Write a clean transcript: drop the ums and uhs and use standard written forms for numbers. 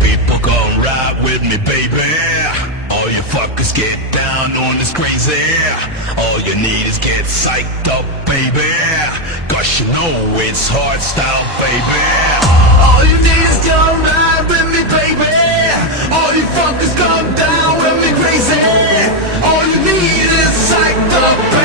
people gon' ride with me, baby. All you fuckers get down on this crazy. All you need is get psyched up, baby. Cause you know it's hardstyle, baby. All you need is come ride with me, baby. All you fuckers come down with me crazy. All you need is psyched up, baby.